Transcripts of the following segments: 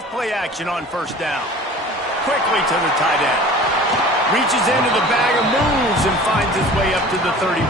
Off play action on first down. Quickly to the tight end. Reaches into the bag of moves and finds his way up to the 31.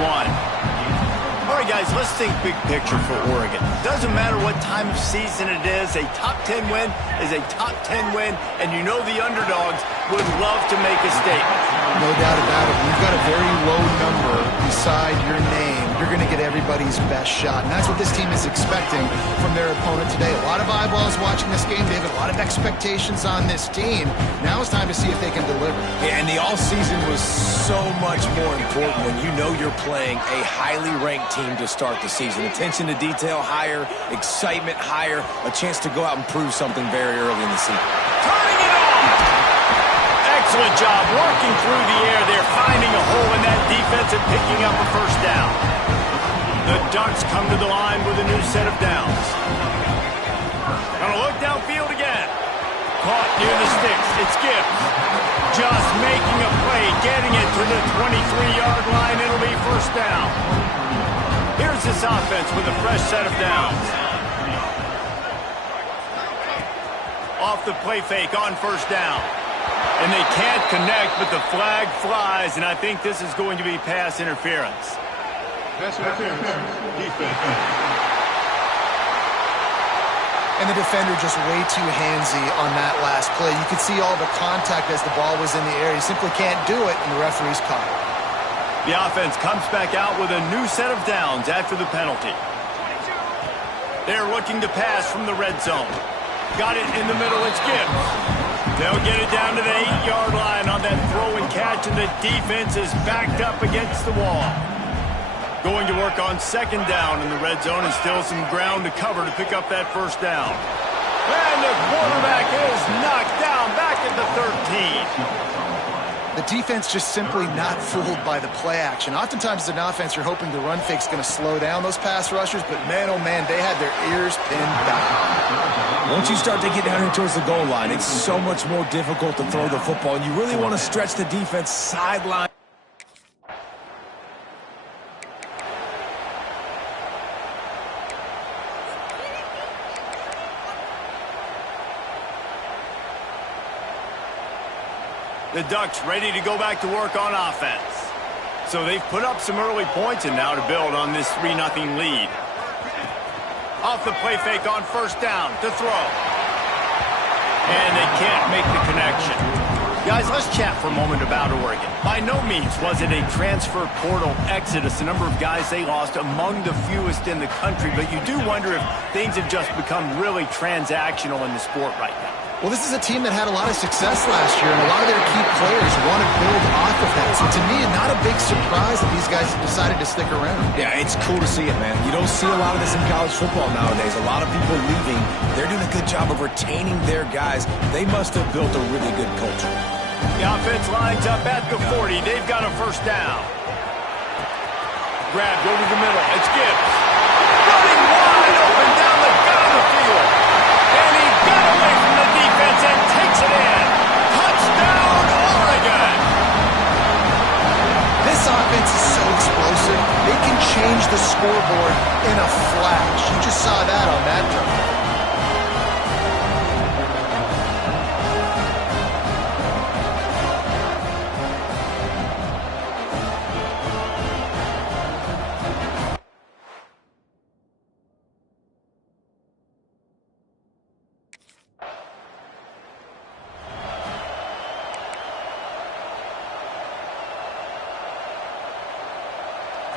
All right, guys, let's think big picture for Oregon. Doesn't matter what time of season it is, a top 10 win is a top 10 win, and you know the underdogs would love to make a statement. No doubt about it. You've got a very low number beside your name. You're going to get everybody's best shot, and that's what this team is expecting from their opponent today. A lot of eyeballs watching this game. They have a lot of expectations on this team. Now it's time to see if they can deliver. Yeah, and the all-season was so much more important when you know you're playing a highly ranked team to start the season. Attention to detail higher, excitement higher, a chance to go out and prove something very early in the season. Turning it on! Excellent job working through the air there, finding a hole in that defense and picking up a first down. The Ducks come to the line with a new set of downs. Gonna look downfield again. Caught near the sticks. It's Gibbs. Just making a play, getting it to the 23-yard line. It'll be first down. Here's this offense with a fresh set of downs. Off the play fake on first down. And they can't connect, but the flag flies, and I think this is going to be pass interference. Pass interference. Defense. And the defender just way too handsy on that last play. You could see all the contact as the ball was in the air. He simply can't do it, and the referee's caught it. The offense comes back out with a new set of downs after the penalty. They're looking to pass from the red zone. Got it in the middle. It's Gibbs. They'll get it down to the 8-yard line on that throw and catch, and the defense is backed up against the wall. Going to work on second down in the red zone and still some ground to cover to pick up that first down. And the quarterback is knocked down back at the 13. The defense just simply not fooled by the play action. Oftentimes as an offense, you're hoping the run fake's going to slow down those pass rushers, but man, oh man, they had their ears pinned back. Once you start to get down here towards the goal line, it's so much more difficult to throw the football, and you really want to stretch the defense sideline. The Ducks ready to go back to work on offense. So they've put up some early points and now to build on this 3-0 lead. Off the play fake on first down to throw. And they can't make the connection. Guys, let's chat for a moment about Oregon. By no means was it a transfer portal exodus, the number of guys they lost among the fewest in the country, but you do wonder if things have just become really transactional in the sport right now. Well, this is a team that had a lot of success last year, and a lot of their key players want to build off of that. So to me, not a big surprise that these guys have decided to stick around. Yeah, it's cool to see it, man. You don't see a lot of this in college football nowadays. A lot of people leaving. They're doing a good job of retaining their guys. They must have built a really good culture. The offense lines up at the 40. They've got a first down. Grabbed over the middle. It's Gibbs. Running wide open down the gut of the field. And he got away from the defense and takes it in. Touchdown, Oregon! This offense is so explosive, they can change the scoreboard in a flash. You just saw that on that drive.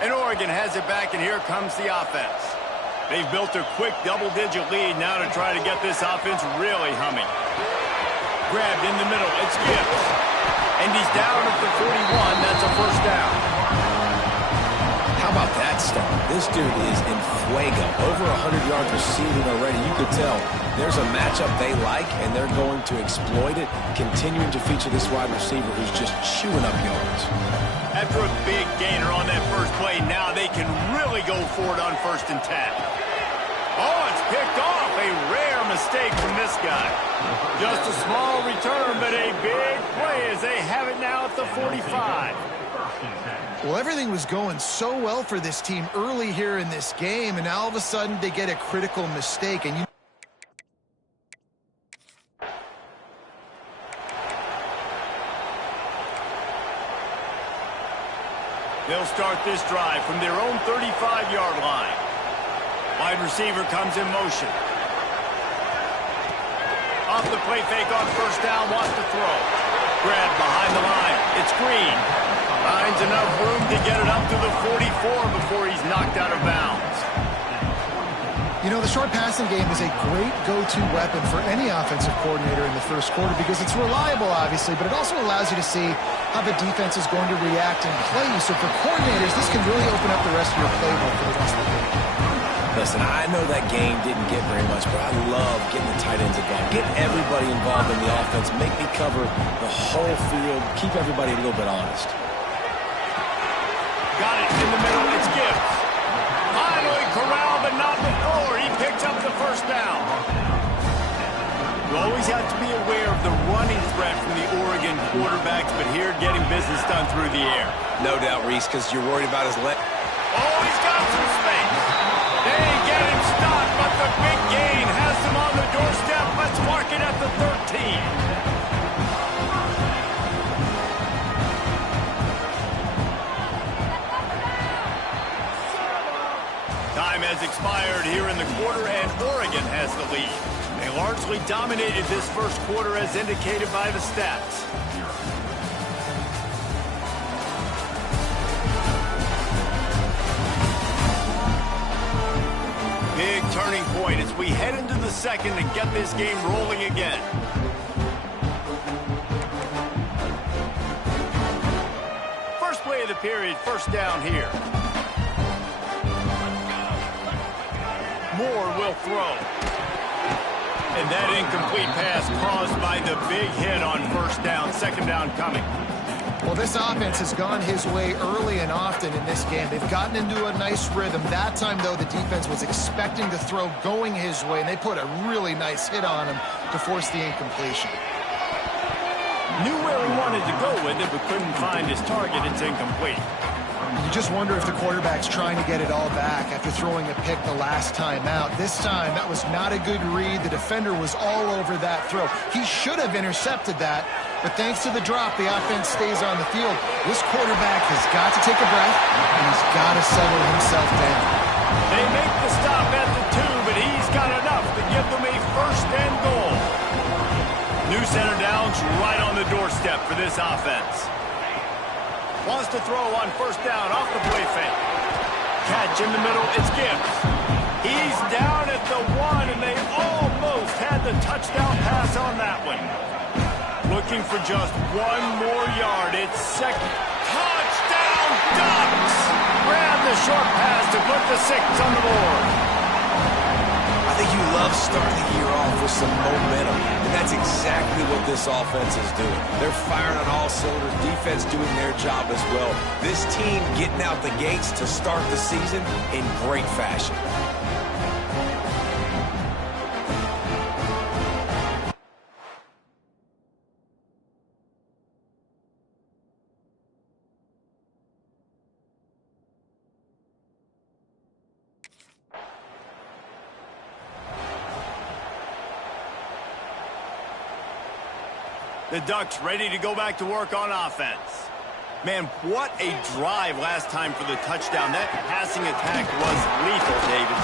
And Oregon has it back, and here comes the offense. They've built a quick double-digit lead now to try to get this offense really humming. Grabbed in the middle, it's Gibbs. And he's down at the 41, that's a first down. How about that start? This dude is in fuego. Over 100 yards receiving already. You could tell there's a matchup they like, and they're going to exploit it, continuing to feature this wide receiver who's just chewing up yards. After a big gainer on that first play, now they can really go for it on 1st and 10. Oh, it's picked off. A rare mistake from this guy. Just a small return, but a big play as they have it now at the 45. Well, everything was going so well for this team early here in this game, and now all of a sudden they get a critical mistake. And They'll start this drive from their own 35-yard line. Wide receiver comes in motion. Off the play fake on first down, wants to throw. Grab behind the line. It's Green. Finds enough room to get it up to the 44 before he's knocked out of bounds. You know, the short passing game is a great go-to weapon for any offensive coordinator in the first quarter because it's reliable, obviously, but it also allows you to see how the defense is going to react and play you. So for coordinators, this can really open up the rest of your playbook for the rest of the game. Listen, I know that game didn't get very much, but I love getting the tight ends involved. Get everybody involved in the offense. Make me cover the whole field. Keep everybody a little bit honest. Got it in the middle. It's Gibbs. Finally corralled, but not before. He picks up the first down. You always have to be aware of the running threat from the Oregon quarterbacks, but here getting business done through the air. No doubt, Reese, because you're worried about his leg. Oh, he's got some space. They get him stopped, but the big gain has him on the doorstep. Let's mark it at the 13. Time has expired here in the quarter, and Oregon has the lead. They largely dominated this first quarter as indicated by the stats. Big turning point as we head into the second and get this game rolling again. First play of the period, first down here. Moore will throw. And that incomplete pass caused by the big hit on first down. Second down coming. Well, this offense has gone his way early and often in this game. They've gotten into a nice rhythm. That time, though, the defense was expecting the throw going his way, and they put a really nice hit on him to force the incompletion. Knew where he wanted to go with it, but couldn't find his target. It's incomplete. You just wonder if the quarterback's trying to get it all back after throwing a pick the last time out. This time, that was not a good read. The defender was all over that throw. He should have intercepted that, but thanks to the drop, the offense stays on the field. This quarterback has got to take a breath, and he's got to settle himself down. They make the stop at the 2, but he's got enough to give them a first and goal. New center downs right on the doorstep for this offense. Wants to throw on first down off the play fake. Catch in the middle, it's Gibbs. He's down at the 1, and they almost had the touchdown pass on that one. Looking for just one more yard. It's second. Touchdown, Ducks! Grab the short pass to put the 6 on the board. I think you love starting the year off with some momentum, and that's exactly what this offense is doing. They're firing on all cylinders, defense doing their job as well. This team getting out the gates to start the season in great fashion. The Ducks ready to go back to work on offense. Man, what a drive last time for the touchdown. That passing attack was lethal, David.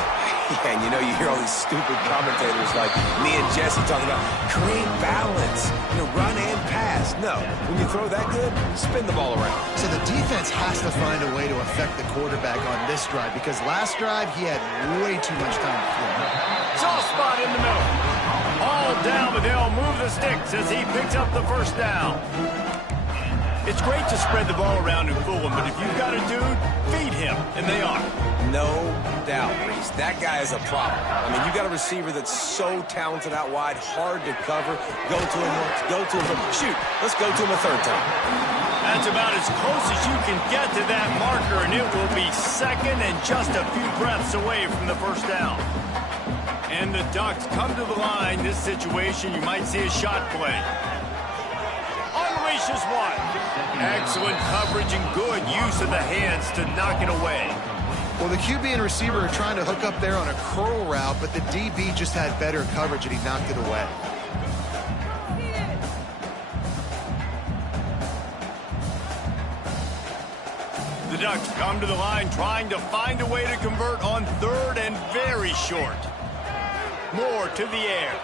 Yeah, and you know, you hear all these stupid commentators like me and Jesse talking about create balance, run and pass. No, when you throw that good, spin the ball around. So the defense has to find a way to affect the quarterback on this drive because last drive he had way too much time to throw. Soft spot in the middle. All down, but they'll move the sticks as he picks up the first down. It's great to spread the ball around and fool him, but if you've got a dude, feed him, and they are. No doubt, Reese. That guy is a problem. I mean, you got a receiver that's so talented out wide, hard to cover. Go to him once, go to him. Shoot, let's go to him a third time. That's about as close as you can get to that marker, and it will be second and just a few breaths away from the first down. And the Ducks come to the line. This situation, you might see a shot play. Unleashes one. Excellent coverage and good use of the hands to knock it away. Well, the QB and receiver are trying to hook up there on a curl route, but the DB just had better coverage and he knocked it away. The Ducks come to the line trying to find a way to convert on third and very short. Moore to the air.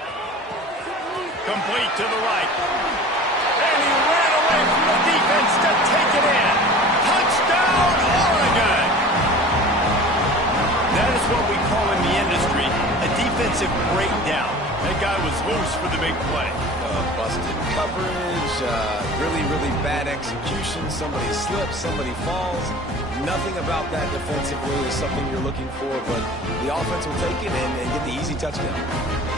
Complete to the right. And he ran away from the defense to take it in. Touchdown, Oregon! That is what we call in the industry a defensive breakdown. That guy was loose for the big play. Busted coverage, really, really bad execution. Somebody slips, somebody falls. Nothing about that defensively is something you're looking for, but the offense will take it and get the easy touchdown.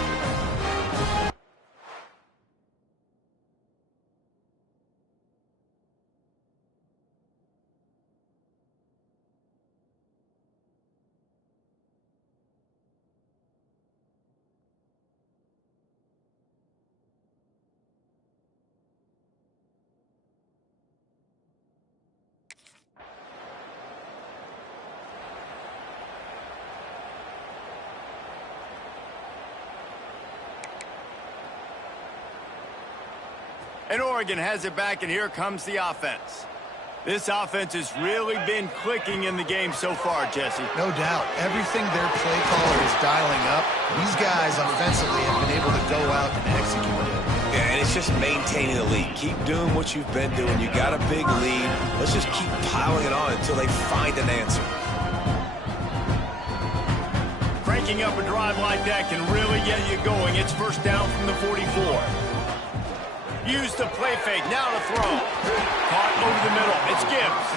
And Oregon has it back, and here comes the offense. This offense has really been clicking in the game so far, Jesse. No doubt. Everything their play caller is dialing up, these guys offensively have been able to go out and execute it. Yeah, and it's just maintaining the lead. Keep doing what you've been doing. You got a big lead. Let's just keep piling it on until they find an answer. Cranking up a drive like that can really get you going. It's first down from the 44. Use the play fake, now to throw. Caught over the middle, it's Gibbs.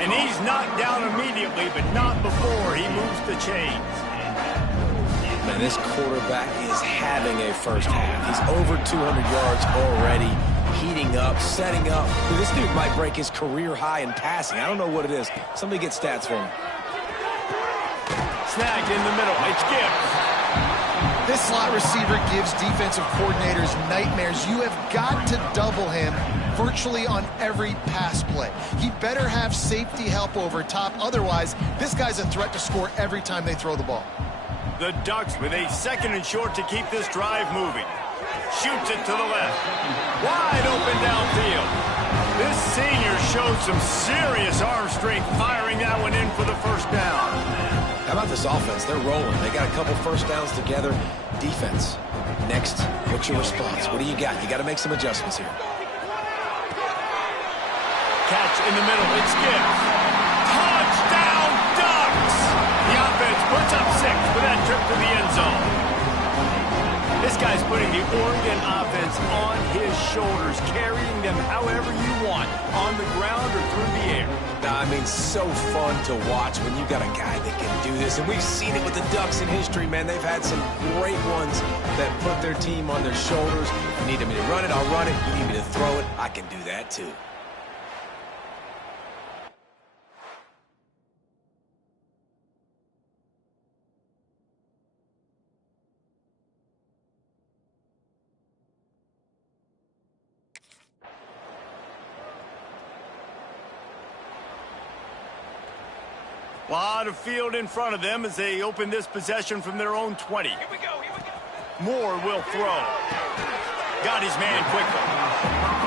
And he's knocked down immediately, but not before he moves the chains. Man, this quarterback is having a first half. He's over 200 yards already, heating up, setting up. Dude, this dude might break his career high in passing. I don't know what it is. Somebody get stats for him. Snagged in the middle, it's Gibbs. This slot receiver gives defensive coordinators nightmares. You have got to double him virtually on every pass play. He better have safety help over top. Otherwise, this guy's a threat to score every time they throw the ball. The Ducks with a second and short to keep this drive moving. Shoots it to the left. Wide open downfield. This senior showed some serious arm strength firing that one in for the first down. How about this offense? They're rolling. They got a couple first downs together. Defense. Next, what's your response? What do you got? You got to make some adjustments here. Catch in the middle. It's Gibbs. Touchdown, Ducks! The offense puts up 6 for that trip to the end zone. This guy's putting the Oregon offense on his shoulders, carrying them however you want, on the ground or through the air. I mean, so fun to watch when you got a guy that can do this. And we've seen it with the Ducks in history, man. They've had some great ones that put their team on their shoulders. You need me to run it, I'll run it. You need me to throw it, I can do that too. A lot of field in front of them as they open this possession from their own 20. Here we go. Moore will throw. Got his man quickly.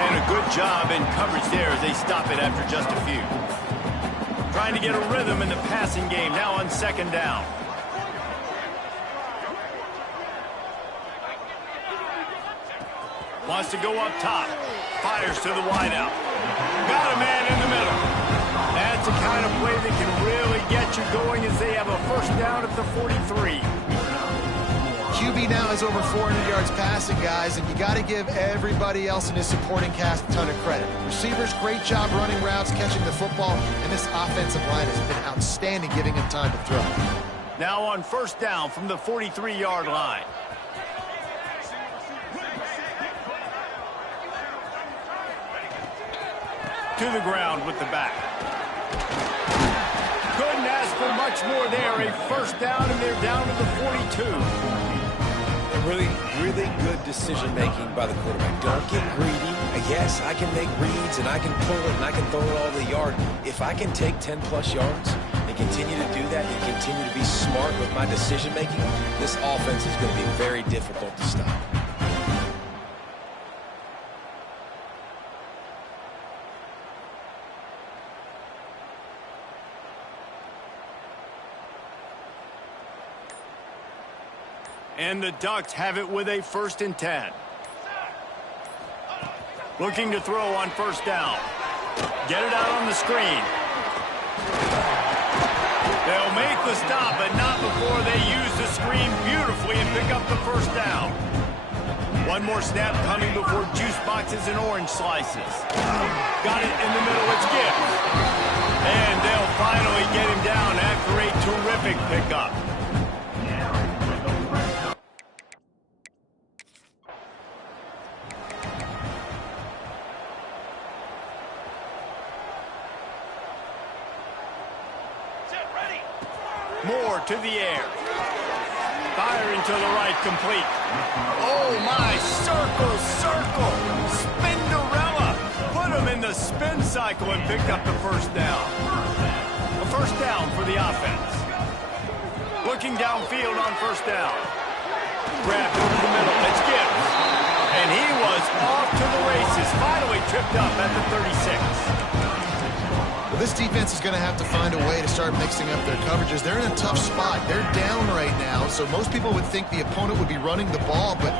And a good job in coverage there as they stop it after just a few. Trying to get a rhythm in the passing game now on second down. Wants to go up top. Fires to the wideout. Got a man in the middle. That's the kind of play that can really get you going as they have a first down at the 43. QB now has over 400 yards passing, guys, and you got to give everybody else in his supporting cast a ton of credit. Receivers, great job running routes, catching the football, and this offensive line has been outstanding, giving him time to throw. Now on first down from the 43-yard line. To the ground with the back. Couldn't ask for much more there. A first down, and they're down to the 42. Really, really good decision-making by the quarterback. Don't get greedy. Yes, I can make reads, and I can pull it, and I can throw it all the yard. If I can take 10-plus yards and continue to do that and continue to be smart with my decision-making, this offense is going to be very difficult to stop. And the Ducks have it with a 1st and 10. Looking to throw on 1st down. Get it out on the screen. They'll make the stop, but not before they use the screen beautifully and pick up the 1st down. One more snap coming before juice boxes and orange slices. Got it in the middle. It's Gibbs. And they'll finally get him down after a terrific pickup. Moore to the air. Firing to the right, complete. Oh, my, circle, circle. Spinderella. Put him in the spin cycle and picked up the 1st down. A 1st down for the offense. Looking downfield on 1st down. Grabbed over the middle. It's Gibbs. And he was off to the races. Finally tripped up at the 36. Well, this defense is going to have to find a way to start mixing up their coverages. They're in a tough spot. They're down right now, so most people would think the opponent would be running the ball, but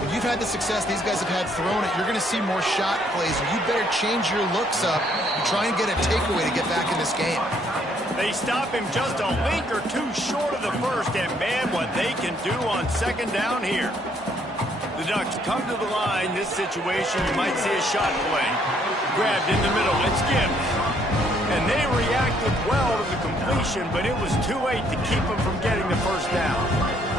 when you've had the success these guys have had throwing it, you're going to see more shot plays. You better change your looks up and try and get a takeaway to get back in this game. They stop him just a link or two short of the 1st, and man, what they can do on 2nd down here. The Ducks come to the line. This situation, you might see a shot play. Grabbed in the middle. It's Gibbs. And they reacted well to the completion, but it was too late to keep them from getting the 1st down.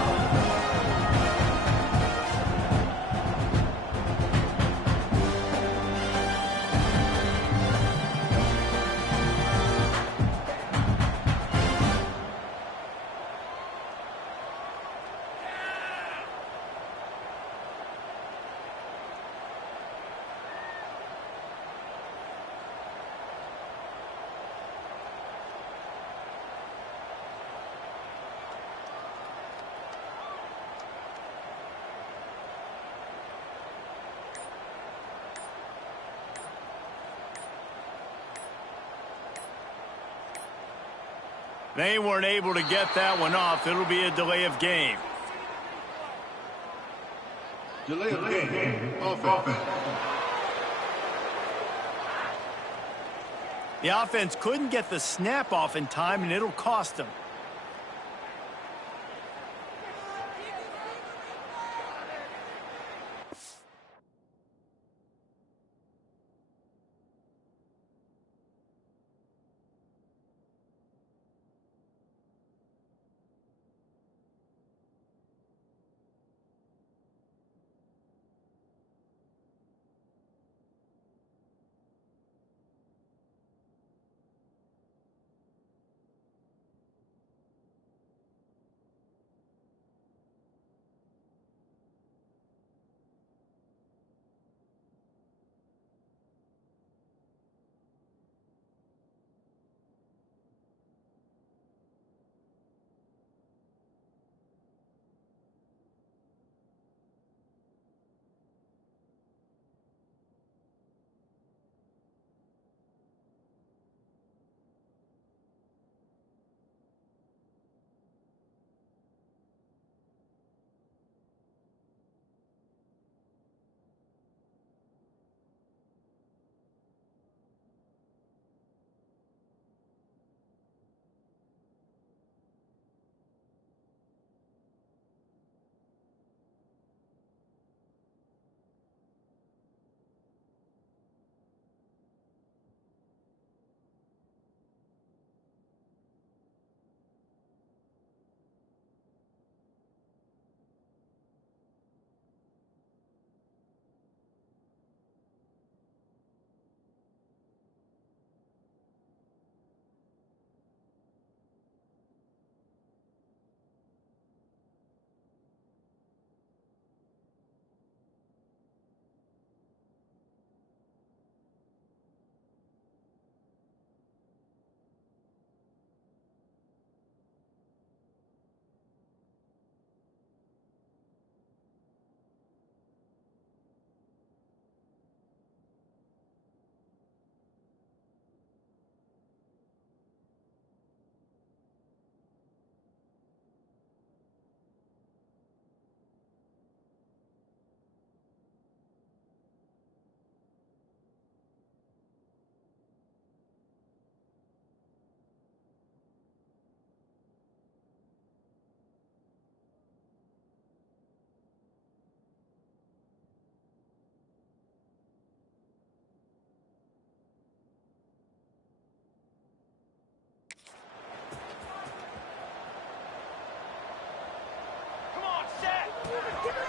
They weren't able to get that one off. It'll be a delay of game. Delay of game. Offense. The offense couldn't get the snap off in time, and it'll cost them.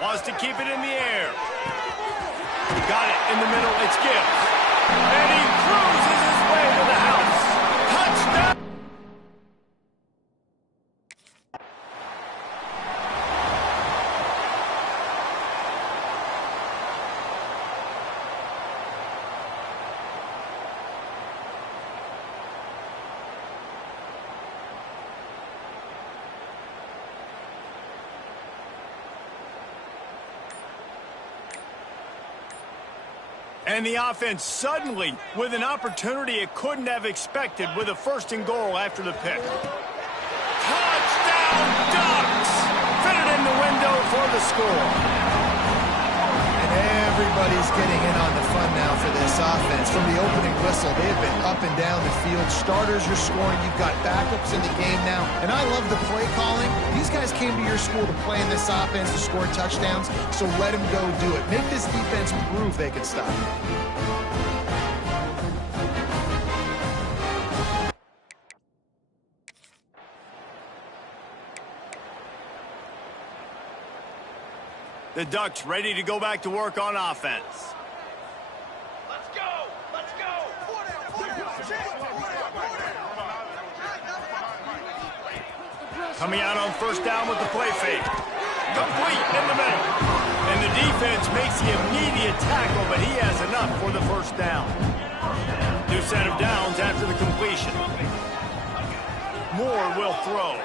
Wants to keep it in the air. Got it in the middle. It's Gibbs. And he cruises his way to the house. Touchdown! And the offense suddenly with an opportunity it couldn't have expected with a 1st and goal after the pick. Touchdown Ducks! Fitted in the window for the score. And everybody's getting in on the fun now for this offense. From the opening whistle, they have been up and down the field. Starters are scoring. You've got backups in the game now. And I love the play calling. These guys came to your school to play in this offense to score touchdowns, so let them go do it. Make this defense prove they can stop it. The Ducks ready to go back to work on offense. Let's go! Let's go! Coming out on 1st down with the play fake. Complete in the middle. And the defense makes the immediate tackle, but he has enough for the 1st down. New set of downs after the completion. Moore will throw.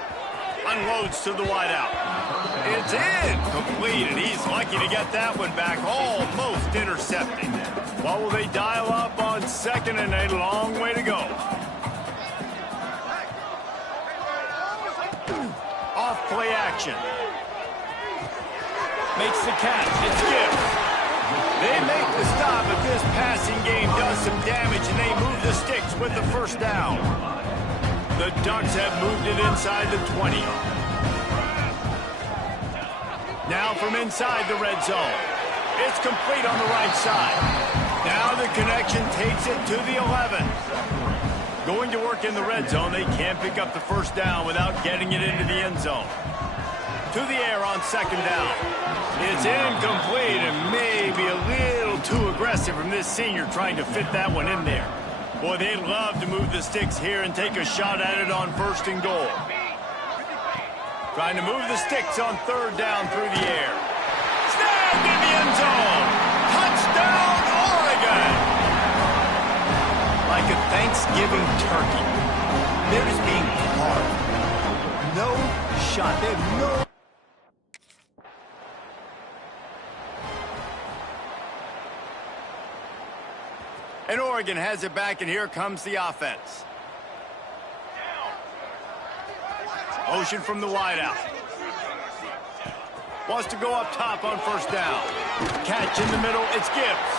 Unloads to the wideout. It's in. Complete, and he's lucky to get that one back. Almost intercepted. What will they dial up on 2nd and a long way to go? Off play action. Makes the catch. It's Gibbs. They make the stop, but this passing game does some damage, and they move the sticks with the 1st down. The Ducks have moved it inside the 20. Now from inside the red zone. It's complete on the right side. Now the connection takes it to the 11. Going to work in the red zone, they can't pick up the 1st down without getting it into the end zone. To the air on 2nd down. It's incomplete and maybe a little too aggressive from this senior trying to fit that one in there. Boy, they'd love to move the sticks here and take a shot at it on 1st and goal. Trying to move the sticks on 3rd down through the air. Snagged in the end zone. Touchdown, Oregon. Like a Thanksgiving turkey. They're just being carved. No shot. They have no... And Oregon has it back, and here comes the offense. Motion from the wideout. Wants to go up top on 1st down. Catch in the middle, it's Gibbs.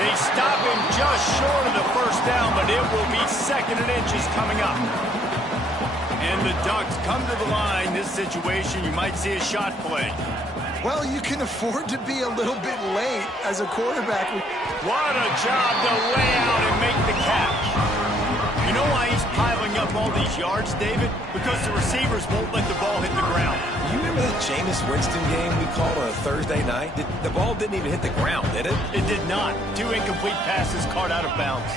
They stop him just short of the 1st down, but it will be 2nd and inches coming up. And the Ducks come to the line. This situation, you might see a shot play. Well, you can afford to be a little bit late as a quarterback. What a job to lay out and make the catch. You know why he's piling up all these yards, David? Because the receivers won't let the ball hit the ground. You remember that Jameis Winston game we called on a Thursday night? The ball didn't even hit the ground, did it? It did not. 2 incomplete passes caught out of bounds.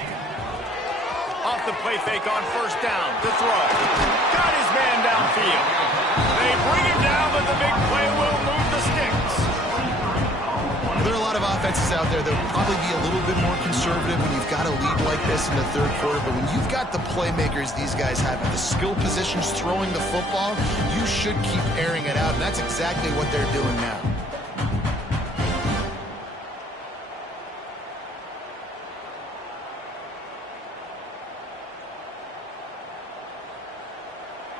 Off the play fake on 1st down. The throw. Got his man downfield. They bring him down, but the big play will move the sticks. There are a lot of offenses out there that will probably be a little bit more conservative when you've got a lead like this in the 3rd quarter. But when you've got the playmakers these guys have at the skill positions throwing the football, you should keep airing it out. And that's exactly what they're doing now.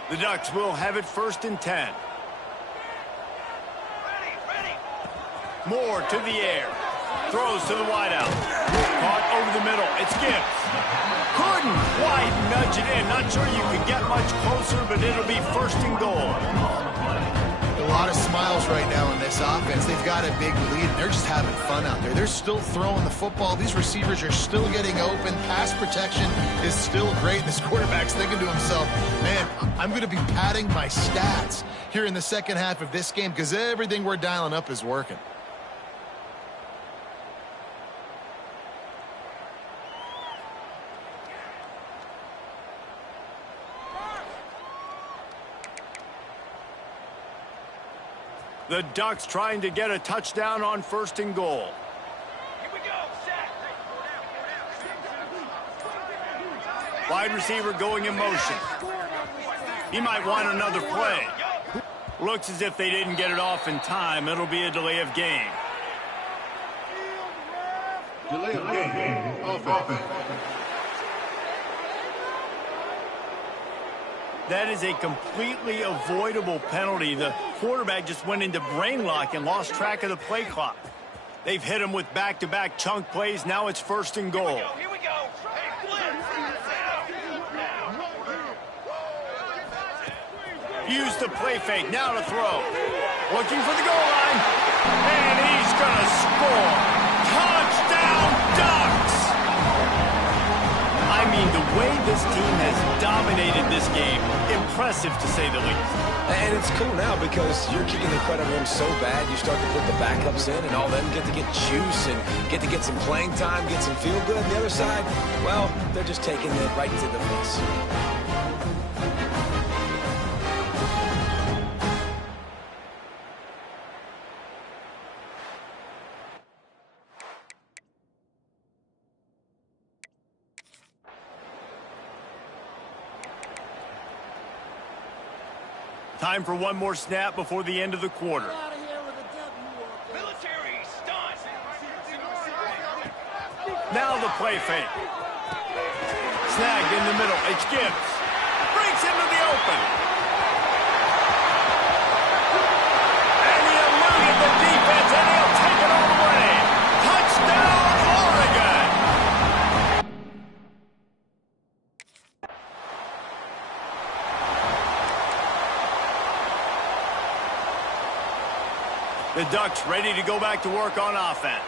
The Ducks will have it 1st and 10. Moore to the air. Throws to the wideout. Caught over the middle. It's Gibbs. Couldn't quite nudge it in. Not sure you could get much closer, but it'll be 1st and goal. A lot of smiles right now in this offense. They've got a big lead, and they're just having fun out there. They're still throwing the football. These receivers are still getting open. Pass protection is still great. This quarterback's thinking to himself, man, I'm going to be padding my stats here in the second half of this game because everything we're dialing up is working. The Ducks trying to get a touchdown on 1st and goal. Here we go, set. Wide receiver going in motion. He might want another play. Looks as if they didn't get it off in time. It'll be a delay of game. Delay of game. Offense. That is a completely avoidable penalty. The quarterback just went into brain lock and lost track of the play clock. They've hit him with back-to-back chunk plays. Now it's 1st and goal. Here we go. Hey, blitz. Use the play fake. Now to throw. Looking for the goal line. And he's going to score. Touchdown, Ducks! I mean, the way this team has dominated this game, impressive to say the least. And it's cool now because you're kicking the credit room so bad, you start to put the backups in, and all them get to get juice and get to get some playing time, get some feel good. The other side, well, they're just taking it right to the face. Time for one more snap before the end of the quarter. Military stunt. Now the play fake. Snagged in the middle. It's Gibbs. Breaks into the open. And he eluded the defense, and he'll take it all the way. Touchdown, Oregon! The Ducks ready to go back to work on offense.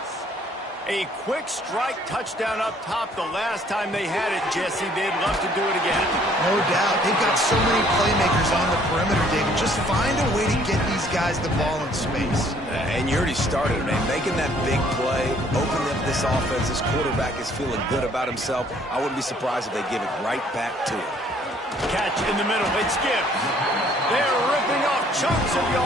A quick strike touchdown up top the last time they had it, Jesse. They'd love to do it again. No doubt. They've got so many playmakers on the perimeter, David. Just find a way to get these guys the ball in space. And you already started, man. Making that big play, opening up this offense. This quarterback is feeling good about himself. I wouldn't be surprised if they give it right back to him. Catch in the middle. It's Gibbs. They're ripping off chunks of yards.